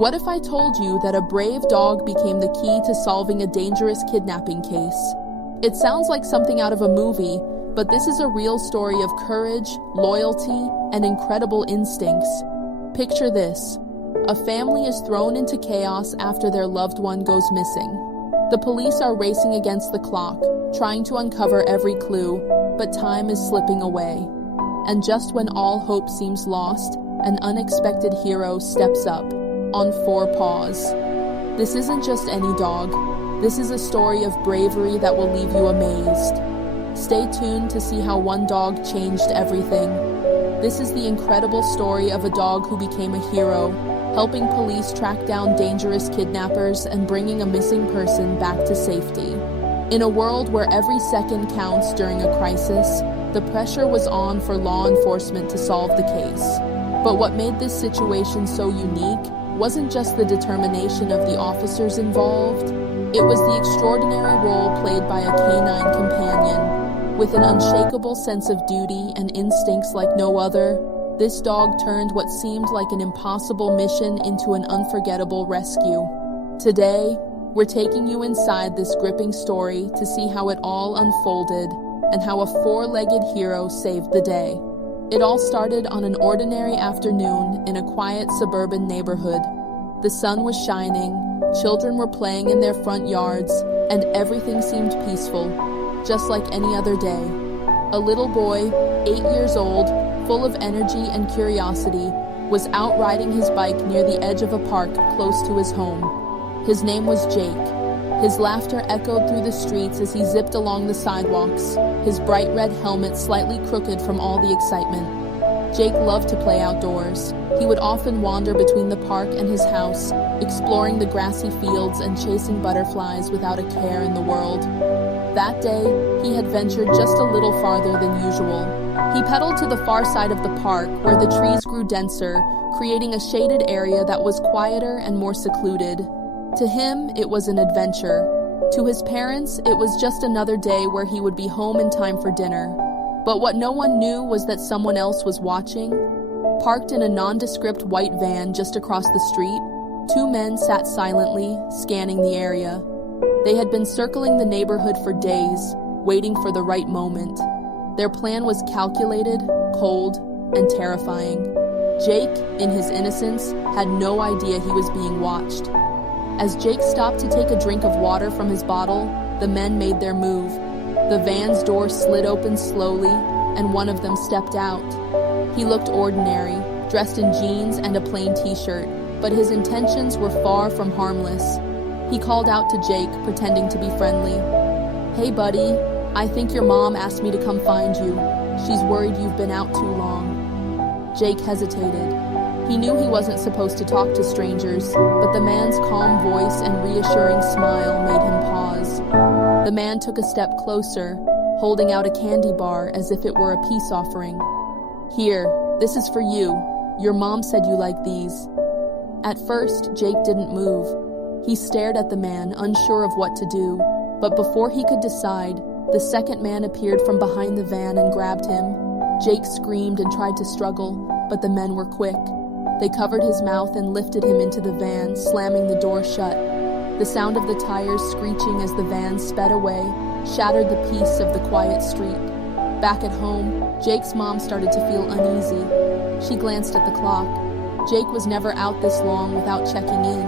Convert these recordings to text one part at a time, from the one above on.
What if I told you that a brave dog became the key to solving a dangerous kidnapping case? It sounds like something out of a movie, but this is a real story of courage, loyalty, and incredible instincts. Picture this. A family is thrown into chaos after their loved one goes missing. The police are racing against the clock, trying to uncover every clue, but time is slipping away. And just when all hope seems lost, an unexpected hero steps up, on four paws. This isn't just any dog. This is a story of bravery that will leave you amazed. Stay tuned to see how one dog changed everything. This is the incredible story of a dog who became a hero, helping police track down dangerous kidnappers and bringing a missing person back to safety. In a world where every second counts during a crisis, the pressure was on for law enforcement to solve the case. But what made this situation so unique wasn't just the determination of the officers involved. It was the extraordinary role played by a canine companion. With an unshakable sense of duty and instincts like no other, this dog turned what seemed like an impossible mission into an unforgettable rescue. Today, we're taking you inside this gripping story to see how it all unfolded and how a four-legged hero saved the day. It all started on an ordinary afternoon in a quiet suburban neighborhood. The sun was shining, children were playing in their front yards, and everything seemed peaceful, just like any other day. A little boy, 8 years old, full of energy and curiosity, was out riding his bike near the edge of a park close to his home. His name was Jake. His laughter echoed through the streets as he zipped along the sidewalks, his bright red helmet slightly crooked from all the excitement. Jake loved to play outdoors. He would often wander between the park and his house, exploring the grassy fields and chasing butterflies without a care in the world. That day, he had ventured just a little farther than usual. He pedaled to the far side of the park, where the trees grew denser, creating a shaded area that was quieter and more secluded. To him, it was an adventure. To his parents, it was just another day where he would be home in time for dinner. But what no one knew was that someone else was watching. Parked in a nondescript white van just across the street, two men sat silently, scanning the area. They had been circling the neighborhood for days, waiting for the right moment. Their plan was calculated, cold, and terrifying. Jake, in his innocence, had no idea he was being watched. As Jake stopped to take a drink of water from his bottle, the men made their move. The van's door slid open slowly, and one of them stepped out. He looked ordinary, dressed in jeans and a plain t-shirt, but his intentions were far from harmless. He called out to Jake, pretending to be friendly. "Hey buddy, I think your mom asked me to come find you. She's worried you've been out too long." Jake hesitated. He knew he wasn't supposed to talk to strangers, but the man's calm voice and reassuring smile made him pause. The man took a step closer, holding out a candy bar as if it were a peace offering. "Here, this is for you. Your mom said you like these." At first, Jake didn't move. He stared at the man, unsure of what to do. But before he could decide, the second man appeared from behind the van and grabbed him. Jake screamed and tried to struggle, but the men were quick. They covered his mouth and lifted him into the van, slamming the door shut. The sound of the tires screeching as the van sped away shattered the peace of the quiet street. Back at home, Jake's mom started to feel uneasy. She glanced at the clock. Jake was never out this long without checking in.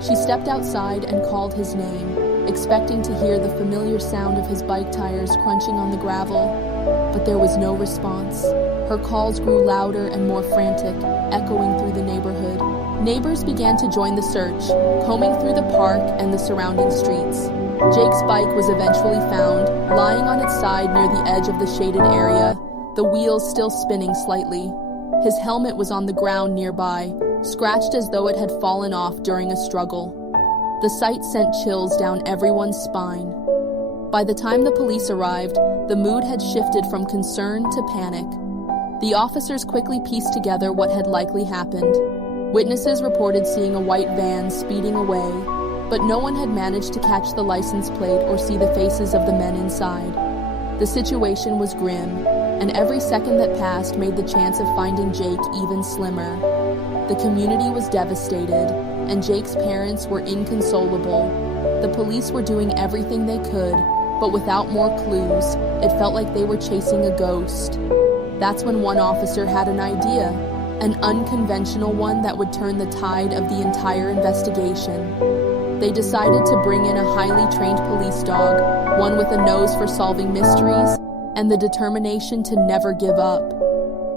She stepped outside and called his name, expecting to hear the familiar sound of his bike tires crunching on the gravel. But there was no response. Her calls grew louder and more frantic, echoing through the neighborhood. Neighbors began to join the search, combing through the park and the surrounding streets. Jake's bike was eventually found, lying on its side near the edge of the shaded area, the wheels still spinning slightly. His helmet was on the ground nearby, scratched as though it had fallen off during a struggle. The sight sent chills down everyone's spine. By the time the police arrived, the mood had shifted from concern to panic. The officers quickly pieced together what had likely happened. Witnesses reported seeing a white van speeding away, but no one had managed to catch the license plate or see the faces of the men inside. The situation was grim, and every second that passed made the chance of finding Jake even slimmer. The community was devastated, and Jake's parents were inconsolable. The police were doing everything they could, but without more clues, it felt like they were chasing a ghost. That's when one officer had an idea, an unconventional one that would turn the tide of the entire investigation. They decided to bring in a highly trained police dog, one with a nose for solving mysteries and the determination to never give up.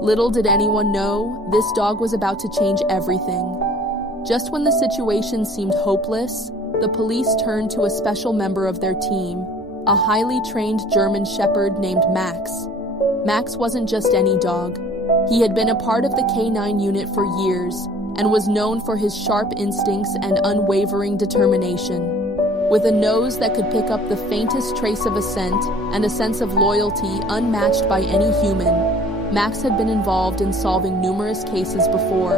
Little did anyone know, this dog was about to change everything. Just when the situation seemed hopeless, the police turned to a special member of their team, a highly trained German shepherd named Max. Max wasn't just any dog. He had been a part of the K9 unit for years and was known for his sharp instincts and unwavering determination. With a nose that could pick up the faintest trace of a scent and a sense of loyalty unmatched by any human, Max had been involved in solving numerous cases before.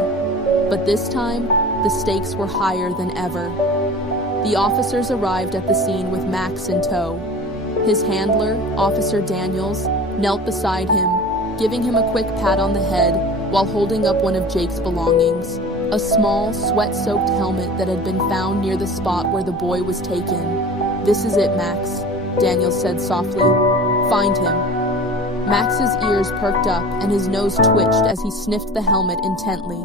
But this time, the stakes were higher than ever. The officers arrived at the scene with Max in tow. His handler, Officer Daniels, knelt beside him, giving him a quick pat on the head while holding up one of Jake's belongings, a small, sweat-soaked helmet that had been found near the spot where the boy was taken. "This is it, Max," Daniels said softly. "Find him." Max's ears perked up and his nose twitched as he sniffed the helmet intently.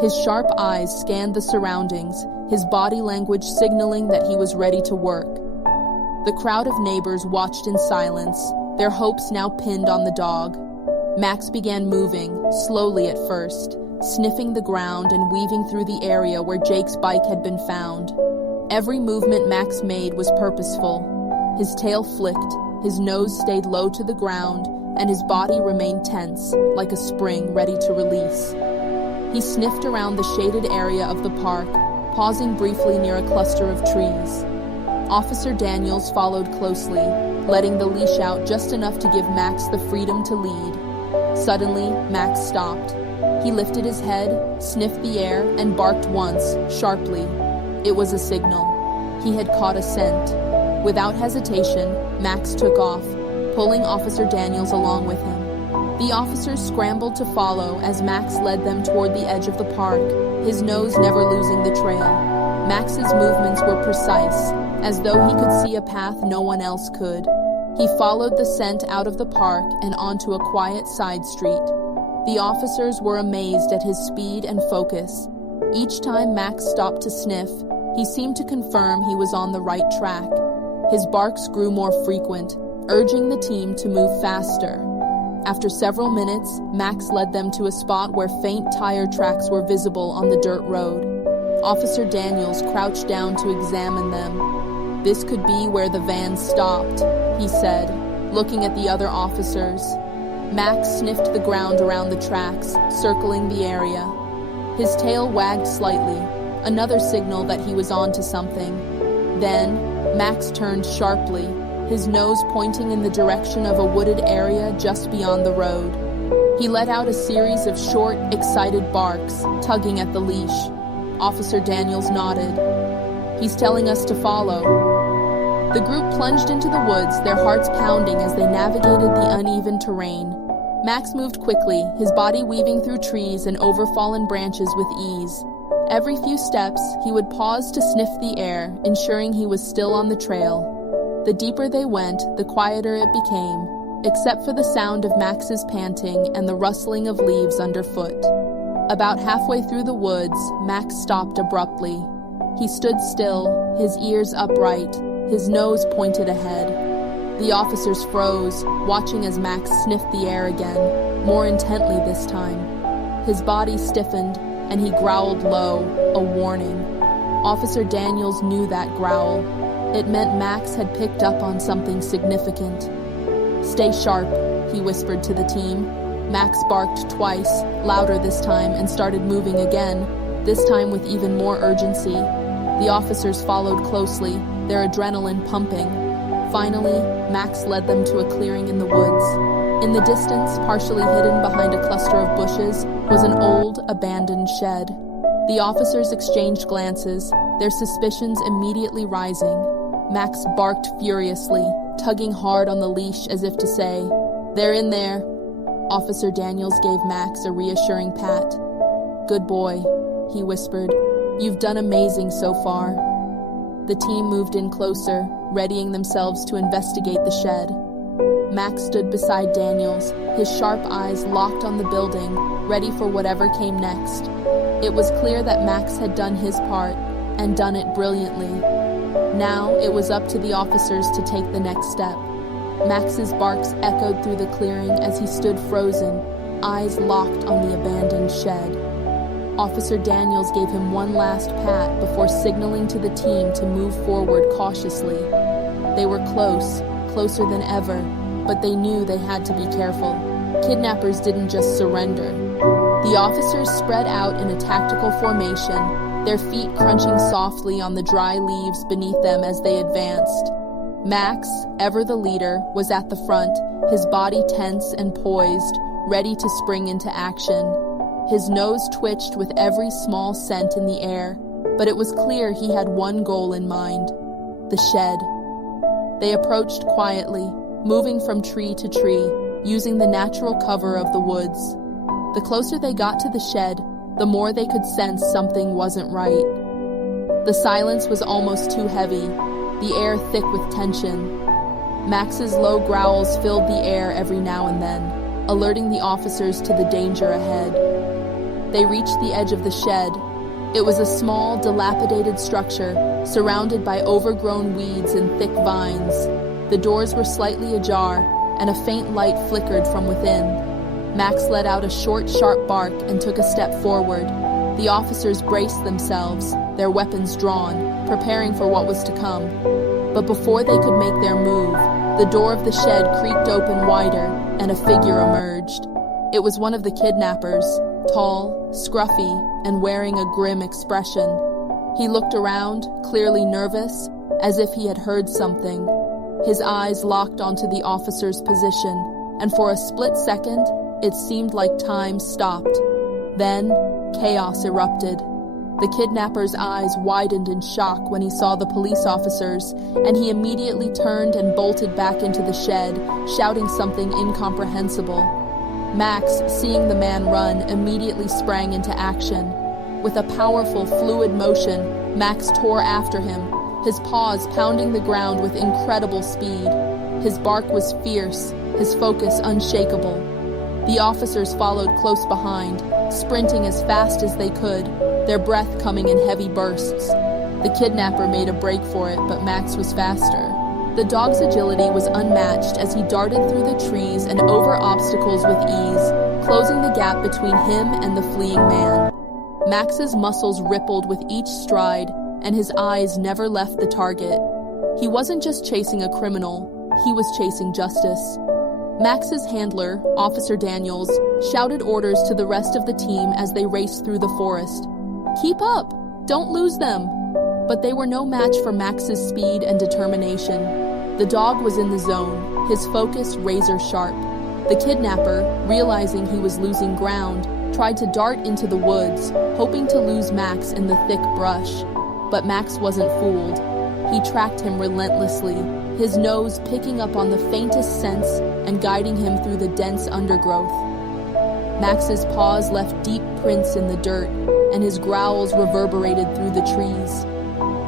His sharp eyes scanned the surroundings, his body language signaling that he was ready to work. The crowd of neighbors watched in silence, their hopes now pinned on the dog. Max began moving, slowly at first, sniffing the ground and weaving through the area where Jake's bike had been found. Every movement Max made was purposeful. His tail flicked, his nose stayed low to the ground, and his body remained tense, like a spring ready to release. He sniffed around the shaded area of the park, pausing briefly near a cluster of trees. Officer Daniels followed closely, letting the leash out just enough to give Max the freedom to lead. Suddenly, Max stopped. He lifted his head, sniffed the air, and barked once, sharply. It was a signal. He had caught a scent. Without hesitation, Max took off, pulling Officer Daniels along with him. The officers scrambled to follow as Max led them toward the edge of the park, his nose never losing the trail. Max's movements were precise, as though he could see a path no one else could. He followed the scent out of the park and onto a quiet side street. The officers were amazed at his speed and focus. Each time Max stopped to sniff, he seemed to confirm he was on the right track. His barks grew more frequent, urging the team to move faster. After several minutes, Max led them to a spot where faint tire tracks were visible on the dirt road. Officer Daniels crouched down to examine them. "This could be where the van stopped," he said, looking at the other officers. Max sniffed the ground around the tracks, circling the area. His tail wagged slightly, another signal that he was on to something. Then, Max turned sharply, his nose pointing in the direction of a wooded area just beyond the road. He let out a series of short, excited barks, tugging at the leash. Officer Daniels nodded. "He's telling us to follow." The group plunged into the woods, their hearts pounding as they navigated the uneven terrain. Max moved quickly, his body weaving through trees and over fallen branches with ease. Every few steps, he would pause to sniff the air, ensuring he was still on the trail. The deeper they went, the quieter it became, except for the sound of Max's panting and the rustling of leaves underfoot. About halfway through the woods, Max stopped abruptly. He stood still, his ears upright, his nose pointed ahead. The officers froze, watching as Max sniffed the air again, more intently this time. His body stiffened, and he growled low, a warning. Officer Daniels knew that growl. It meant Max had picked up on something significant. "Stay sharp," he whispered to the team. Max barked twice, louder this time, and started moving again, this time with even more urgency. The officers followed closely, their adrenaline pumping. Finally, Max led them to a clearing in the woods. In the distance, partially hidden behind a cluster of bushes, was an old, abandoned shed. The officers exchanged glances, their suspicions immediately rising. Max barked furiously, tugging hard on the leash as if to say, "They're in there." Officer Daniels gave Max a reassuring pat. "Good boy," he whispered. You've done amazing so far." The team moved in closer, readying themselves to investigate the shed. Max stood beside Daniels, his sharp eyes locked on the building, ready for whatever came next. It was clear that Max had done his part, and done it brilliantly. Now it was up to the officers to take the next step. Max's barks echoed through the clearing as he stood frozen, eyes locked on the abandoned shed. Officer Daniels gave him one last pat before signaling to the team to move forward cautiously. They were close, closer than ever, but they knew they had to be careful. Kidnappers didn't just surrender. The officers spread out in a tactical formation, their feet crunching softly on the dry leaves beneath them as they advanced. Max, ever the leader, was at the front, his body tense and poised, ready to spring into action. His nose twitched with every small scent in the air, but it was clear he had one goal in mind: the shed. They approached quietly, moving from tree to tree, using the natural cover of the woods. The closer they got to the shed, the more they could sense something wasn't right. The silence was almost too heavy, the air thick with tension. Max's low growls filled the air every now and then, alerting the officers to the danger ahead. They reached the edge of the shed. It was a small, dilapidated structure, surrounded by overgrown weeds and thick vines. The doors were slightly ajar, and a faint light flickered from within. Max let out a short, sharp bark and took a step forward. The officers braced themselves, their weapons drawn, preparing for what was to come. But before they could make their move, the door of the shed creaked open wider, and a figure emerged. It was one of the kidnappers, tall, scruffy, and wearing a grim expression. He looked around, clearly nervous, as if he had heard something. His eyes locked onto the officer's position, and for a split second, it seemed like time stopped. Then, chaos erupted. The kidnapper's eyes widened in shock when he saw the police officers, and he immediately turned and bolted back into the shed, shouting something incomprehensible. Max, seeing the man run, immediately sprang into action. With a powerful, fluid motion, Max tore after him, his paws pounding the ground with incredible speed. His bark was fierce, his focus unshakable. The officers followed close behind, sprinting as fast as they could, their breath coming in heavy bursts. The kidnapper made a break for it, but Max was faster. The dog's agility was unmatched as he darted through the trees and over obstacles with ease, closing the gap between him and the fleeing man. Max's muscles rippled with each stride, and his eyes never left the target. He wasn't just chasing a criminal, he was chasing justice. Max's handler, Officer Daniels, shouted orders to the rest of the team as they raced through the forest. "Keep up! Don't lose them!" But they were no match for Max's speed and determination. The dog was in the zone, his focus razor sharp. The kidnapper, realizing he was losing ground, tried to dart into the woods, hoping to lose Max in the thick brush. But Max wasn't fooled. He tracked him relentlessly, his nose picking up on the faintest scents and guiding him through the dense undergrowth. Max's paws left deep prints in the dirt, and his growls reverberated through the trees.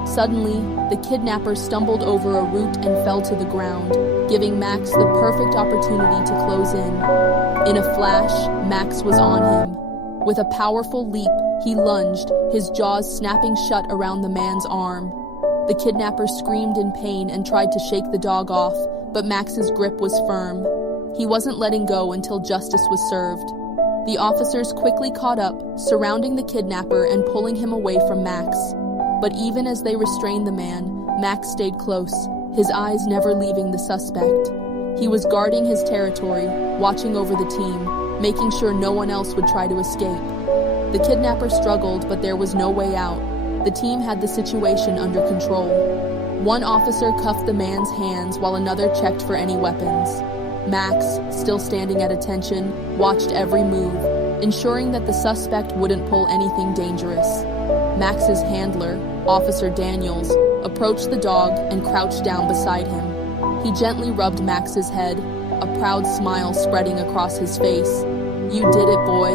Suddenly, the kidnapper stumbled over a root and fell to the ground, giving Max the perfect opportunity to close in. In a flash, Max was on him. With a powerful leap, he lunged, his jaws snapping shut around the man's arm. The kidnapper screamed in pain and tried to shake the dog off, but Max's grip was firm. He wasn't letting go until justice was served. The officers quickly caught up, surrounding the kidnapper and pulling him away from Max. But even as they restrained the man, Max stayed close, his eyes never leaving the suspect. He was guarding his territory, watching over the team, making sure no one else would try to escape. The kidnapper struggled, but there was no way out. The team had the situation under control. One officer cuffed the man's hands while another checked for any weapons. Max, still standing at attention, watched every move, ensuring that the suspect wouldn't pull anything dangerous. Max's handler, Officer Daniels, approached the dog and crouched down beside him. He gently rubbed Max's head, a proud smile spreading across his face. "You did it, boy.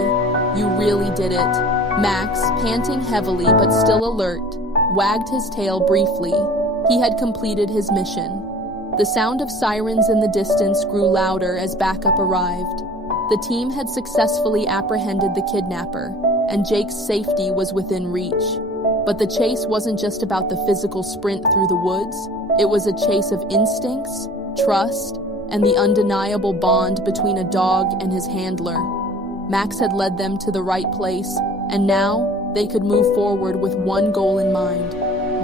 You really did it." Max, panting heavily but still alert, wagged his tail briefly. He had completed his mission. The sound of sirens in the distance grew louder as backup arrived. The team had successfully apprehended the kidnapper, and Jake's safety was within reach. But the chase wasn't just about the physical sprint through the woods. It was a chase of instincts, trust, and the undeniable bond between a dog and his handler. Max had led them to the right place, and now they could move forward with one goal in mind: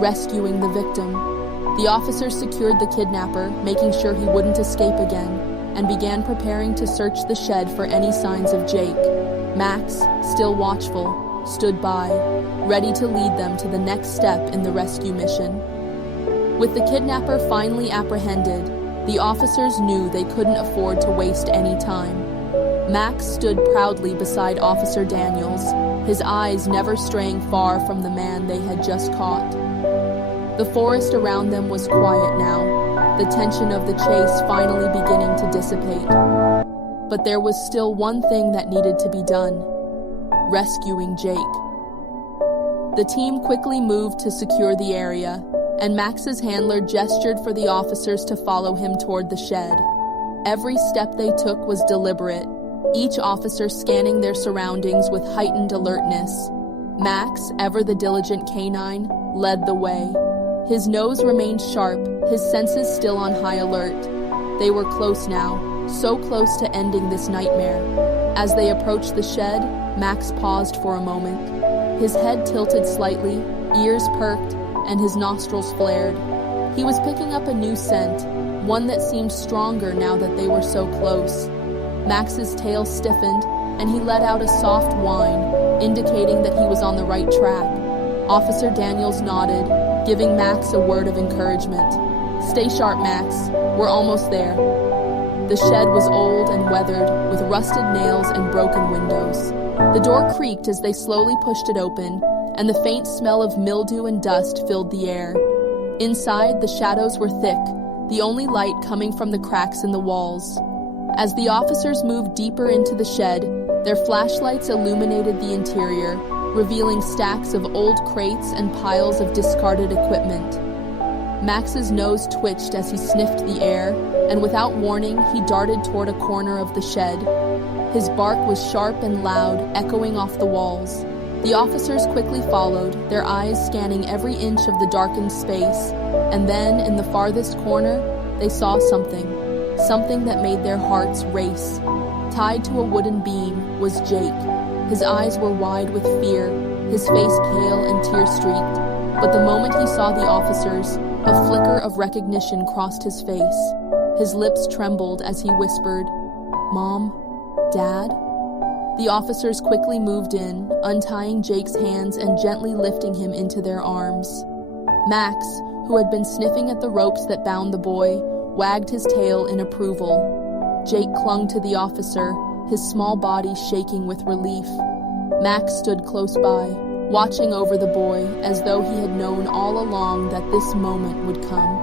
rescuing the victim. The officers secured the kidnapper, making sure he wouldn't escape again, and began preparing to search the shed for any signs of Jake. Max, still watchful, stood by, ready to lead them to the next step in the rescue mission. With the kidnapper finally apprehended, the officers knew they couldn't afford to waste any time. Max stood proudly beside Officer Daniels, his eyes never straying far from the man they had just caught. The forest around them was quiet now, the tension of the chase finally beginning to dissipate. But there was still one thing that needed to be done: rescuing Jake. The team quickly moved to secure the area, and Max's handler gestured for the officers to follow him toward the shed. Every step they took was deliberate, each officer scanning their surroundings with heightened alertness. Max, ever the diligent canine, led the way. His nose remained sharp, his senses still on high alert. They were close now, so close to ending this nightmare. As they approached the shed, Max paused for a moment. His head tilted slightly, ears perked, and his nostrils flared. He was picking up a new scent, one that seemed stronger now that they were so close. Max's tail stiffened, and he let out a soft whine, indicating that he was on the right track. Officer Daniels nodded, giving Max a word of encouragement. "Stay sharp, Max. We're almost there." The shed was old and weathered, with rusted nails and broken windows. The door creaked as they slowly pushed it open, and the faint smell of mildew and dust filled the air. Inside, the shadows were thick, the only light coming from the cracks in the walls. As the officers moved deeper into the shed, their flashlights illuminated the interior, revealing stacks of old crates and piles of discarded equipment. Max's nose twitched as he sniffed the air, and without warning, he darted toward a corner of the shed. His bark was sharp and loud, echoing off the walls. The officers quickly followed, their eyes scanning every inch of the darkened space, and then, in the farthest corner, they saw something that made their hearts race. Tied to a wooden beam was Jake. His eyes were wide with fear, his face pale and tear-streaked, but the moment he saw the officers, a flicker of recognition crossed his face. His lips trembled as he whispered, "Mom? Dad?" The officers quickly moved in, untying Jake's hands and gently lifting him into their arms. Max, who had been sniffing at the ropes that bound the boy, wagged his tail in approval. Jake clung to the officer, his small body shaking with relief. Max stood close by, watching over the boy as though he had known all along that this moment would come.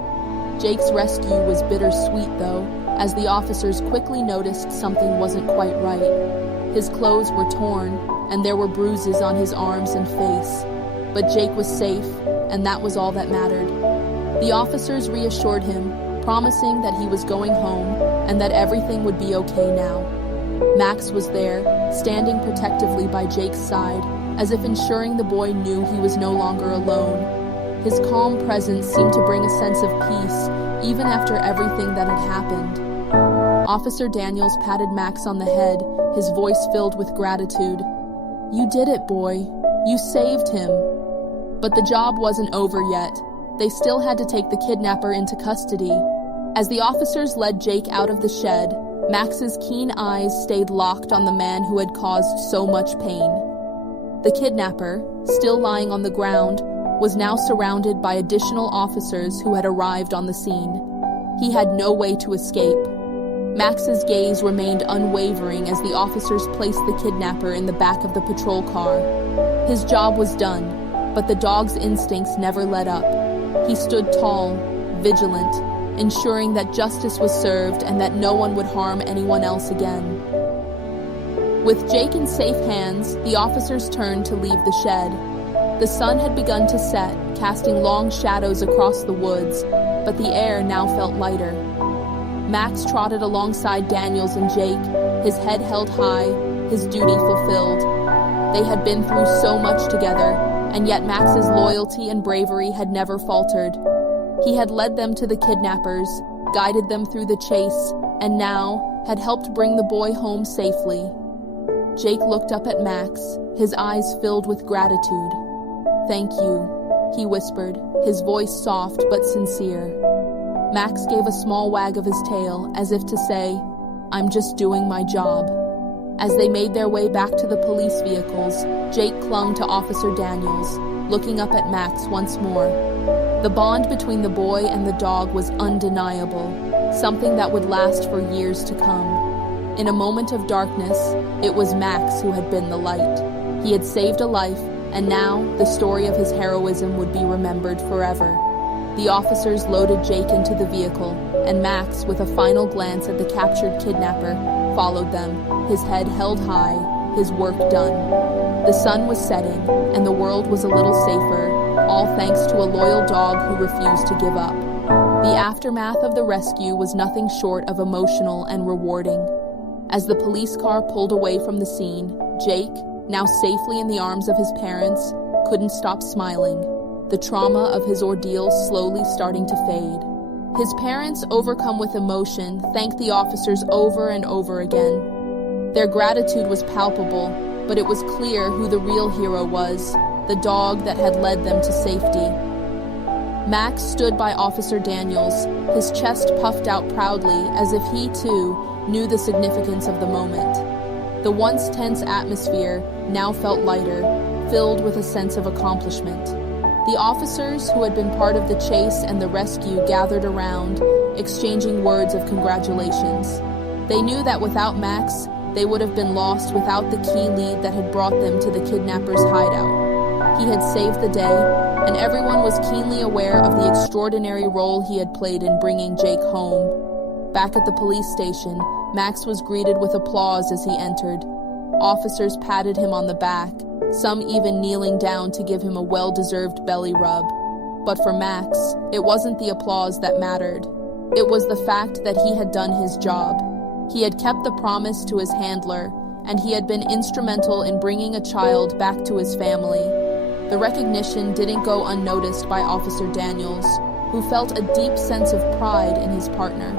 Jake's rescue was bittersweet, though, as the officers quickly noticed something wasn't quite right. His clothes were torn, and there were bruises on his arms and face. But Jake was safe, and that was all that mattered. The officers reassured him, promising that he was going home and that everything would be okay now. Max was there, standing protectively by Jake's side, as if ensuring the boy knew he was no longer alone. His calm presence seemed to bring a sense of peace, even after everything that had happened. Officer Daniels patted Max on the head, his voice filled with gratitude. "You did it, boy. You saved him." But the job wasn't over yet. They still had to take the kidnapper into custody. As the officers led Jake out of the shed, Max's keen eyes stayed locked on the man who had caused so much pain. The kidnapper, still lying on the ground, was now surrounded by additional officers who had arrived on the scene. He had no way to escape. Max's gaze remained unwavering as the officers placed the kidnapper in the back of the patrol car. His job was done, but the dog's instincts never let up. He stood tall, vigilant, ensuring that justice was served and that no one would harm anyone else again. With Jake in safe hands, the officers turned to leave the shed. The sun had begun to set, casting long shadows across the woods, but the air now felt lighter. Max trotted alongside Daniels and Jake, his head held high, his duty fulfilled. They had been through so much together, and yet Max's loyalty and bravery had never faltered. He had led them to the kidnappers, guided them through the chase, and now had helped bring the boy home safely. Jake looked up at Max, his eyes filled with gratitude. "Thank you," he whispered, his voice soft but sincere. Max gave a small wag of his tail, as if to say, "I'm just doing my job." As they made their way back to the police vehicles, Jake clung to Officer Daniels, looking up at Max once more. The bond between the boy and the dog was undeniable, something that would last for years to come. In a moment of darkness, it was Max who had been the light. He had saved a life, and now the story of his heroism would be remembered forever. The officers loaded Jake into the vehicle, and Max, with a final glance at the captured kidnapper, followed them, his head held high, his work done. The sun was setting, and the world was a little safer, all thanks to a loyal dog who refused to give up. The aftermath of the rescue was nothing short of emotional and rewarding. As the police car pulled away from the scene, Jake, now safely in the arms of his parents, couldn't stop smiling, the trauma of his ordeal slowly starting to fade. His parents, overcome with emotion, thanked the officers over and over again. Their gratitude was palpable, but it was clear who the real hero was, the dog that had led them to safety. Max stood by Officer Daniels, his chest puffed out proudly as if he, too, knew the significance of the moment. The once tense atmosphere now felt lighter, filled with a sense of accomplishment. The officers who had been part of the chase and the rescue gathered around, exchanging words of congratulations. They knew that without Max, they would have been lost without the key lead that had brought them to the kidnappers' hideout. He had saved the day, and everyone was keenly aware of the extraordinary role he had played in bringing Jake home. Back at the police station, Max was greeted with applause as he entered. Officers patted him on the back, some even kneeling down to give him a well-deserved belly rub. But for Max, it wasn't the applause that mattered. It was the fact that he had done his job. He had kept the promise to his handler, and he had been instrumental in bringing a child back to his family. The recognition didn't go unnoticed by Officer Daniels, who felt a deep sense of pride in his partner.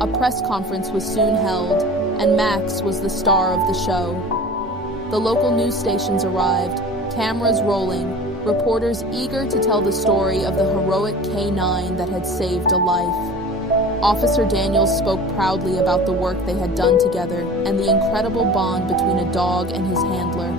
A press conference was soon held, and Max was the star of the show. The local news stations arrived, cameras rolling, reporters eager to tell the story of the heroic K9 that had saved a life. Officer Daniels spoke proudly about the work they had done together and the incredible bond between a dog and his handler.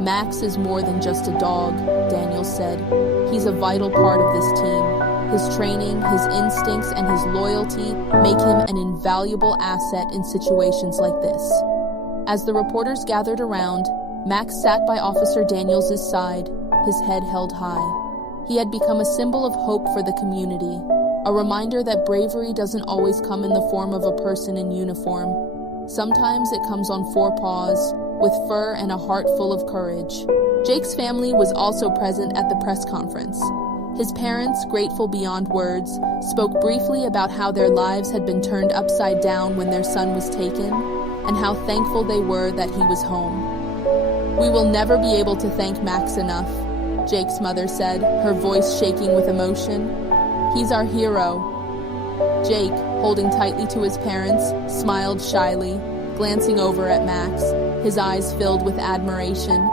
"Max is more than just a dog," Daniels said. "He's a vital part of this team. His training, his instincts, and his loyalty make him an invaluable asset in situations like this." As the reporters gathered around, Max sat by Officer Daniels' side, his head held high. He had become a symbol of hope for the community, a reminder that bravery doesn't always come in the form of a person in uniform. Sometimes it comes on four paws, with fur and a heart full of courage. Jake's family was also present at the press conference. His parents, grateful beyond words, spoke briefly about how their lives had been turned upside down when their son was taken, and how thankful they were that he was home. "We will never be able to thank Max enough," Jake's mother said, her voice shaking with emotion. "He's our hero." Jake, holding tightly to his parents, smiled shyly, glancing over at Max, his eyes filled with admiration.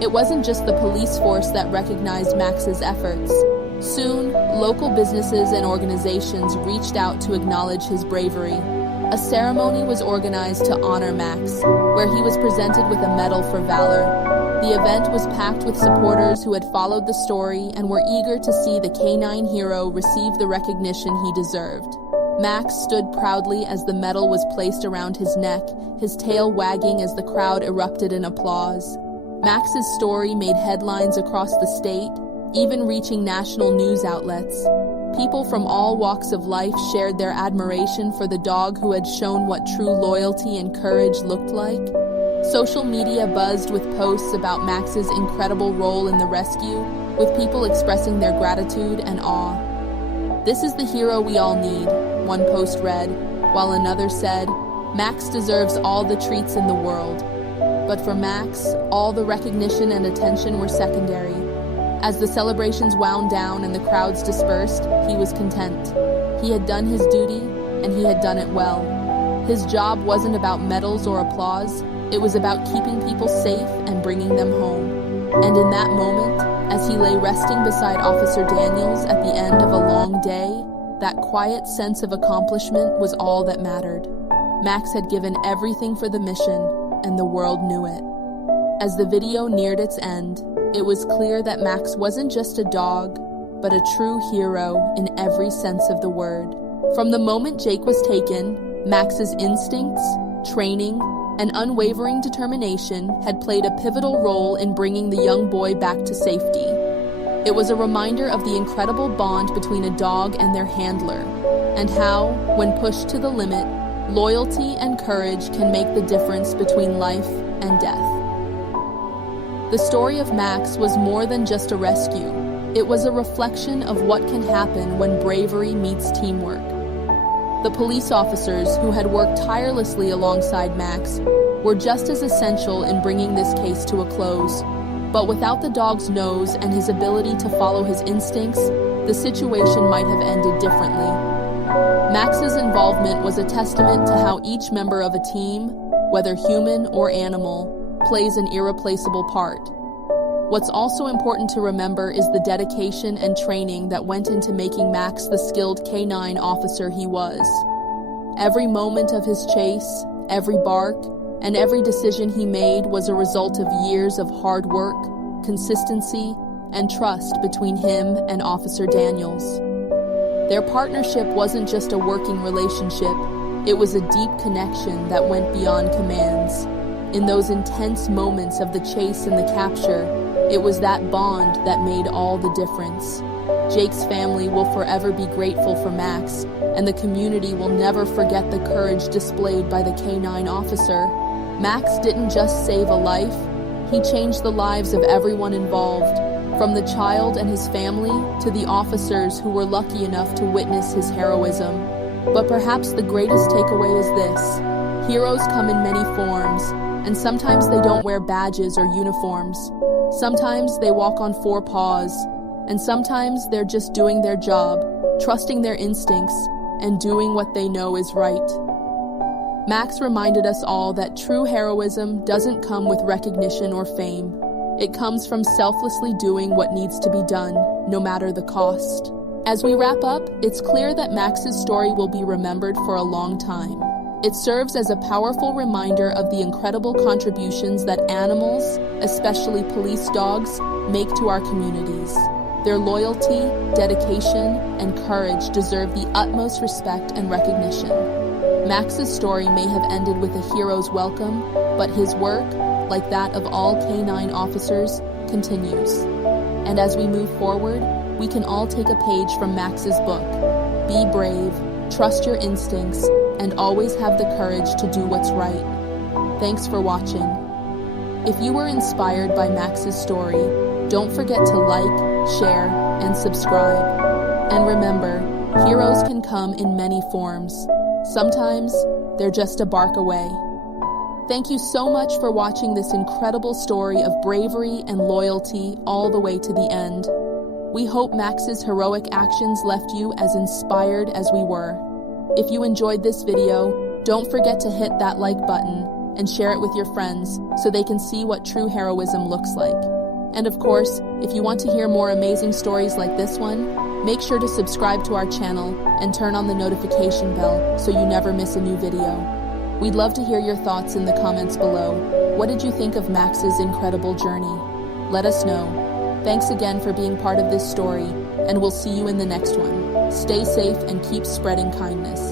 It wasn't just the police force that recognized Max's efforts. Soon, local businesses and organizations reached out to acknowledge his bravery. A ceremony was organized to honor Max, where he was presented with a medal for valor. The event was packed with supporters who had followed the story and were eager to see the K9 hero receive the recognition he deserved. Max stood proudly as the medal was placed around his neck, his tail wagging as the crowd erupted in applause. Max's story made headlines across the state, even reaching national news outlets. People from all walks of life shared their admiration for the dog who had shown what true loyalty and courage looked like. Social media buzzed with posts about Max's incredible role in the rescue, with people expressing their gratitude and awe. "This is the hero we all need," one post read, while another said, "Max deserves all the treats in the world." But for Max, all the recognition and attention were secondary. As the celebrations wound down and the crowds dispersed, he was content. He had done his duty, and he had done it well. His job wasn't about medals or applause, it was about keeping people safe and bringing them home. And in that moment, as he lay resting beside Officer Daniels at the end of a long day, that quiet sense of accomplishment was all that mattered. Max had given everything for the mission, and the world knew it. As the video neared its end, it was clear that Max wasn't just a dog, but a true hero in every sense of the word. From the moment Jake was taken, Max's instincts, training, and unwavering determination had played a pivotal role in bringing the young boy back to safety. It was a reminder of the incredible bond between a dog and their handler, and how, when pushed to the limit, loyalty and courage can make the difference between life and death. The story of Max was more than just a rescue. It was a reflection of what can happen when bravery meets teamwork. The police officers who had worked tirelessly alongside Max were just as essential in bringing this case to a close. But without the dog's nose and his ability to follow his instincts, the situation might have ended differently. Max's involvement was a testament to how each member of a team, whether human or animal, plays an irreplaceable part. What's also important to remember is the dedication and training that went into making Max the skilled canine officer he was. Every moment of his chase, every bark, and every decision he made was a result of years of hard work, consistency, and trust between him and Officer Daniels. Their partnership wasn't just a working relationship, it was a deep connection that went beyond commands. In those intense moments of the chase and the capture, it was that bond that made all the difference. Jake's family will forever be grateful for Max, and the community will never forget the courage displayed by the canine officer. Max didn't just save a life, he changed the lives of everyone involved, from the child and his family to the officers who were lucky enough to witness his heroism. But perhaps the greatest takeaway is this: heroes come in many forms, and sometimes they don't wear badges or uniforms. Sometimes they walk on four paws, and sometimes they're just doing their job, trusting their instincts, and doing what they know is right. Max reminded us all that true heroism doesn't come with recognition or fame. It comes from selflessly doing what needs to be done, no matter the cost. As we wrap up, it's clear that Max's story will be remembered for a long time. It serves as a powerful reminder of the incredible contributions that animals, especially police dogs, make to our communities. Their loyalty, dedication, and courage deserve the utmost respect and recognition. Max's story may have ended with a hero's welcome, but his work, like that of all canine officers, continues. And as we move forward, we can all take a page from Max's book. Be brave, trust your instincts, and always have the courage to do what's right. Thanks for watching. If you were inspired by Max's story, don't forget to like, share, and subscribe. And remember, heroes can come in many forms. Sometimes they're just a bark away. Thank you so much for watching this incredible story of bravery and loyalty all the way to the end. We hope Max's heroic actions left you as inspired as we were. If you enjoyed this video, don't forget to hit that like button and share it with your friends so they can see what true heroism looks like. And of course, if you want to hear more amazing stories like this one, make sure to subscribe to our channel and turn on the notification bell so you never miss a new video. We'd love to hear your thoughts in the comments below. What did you think of Max's incredible journey? Let us know. Thanks again for being part of this story, and we'll see you in the next one. Stay safe and keep spreading kindness.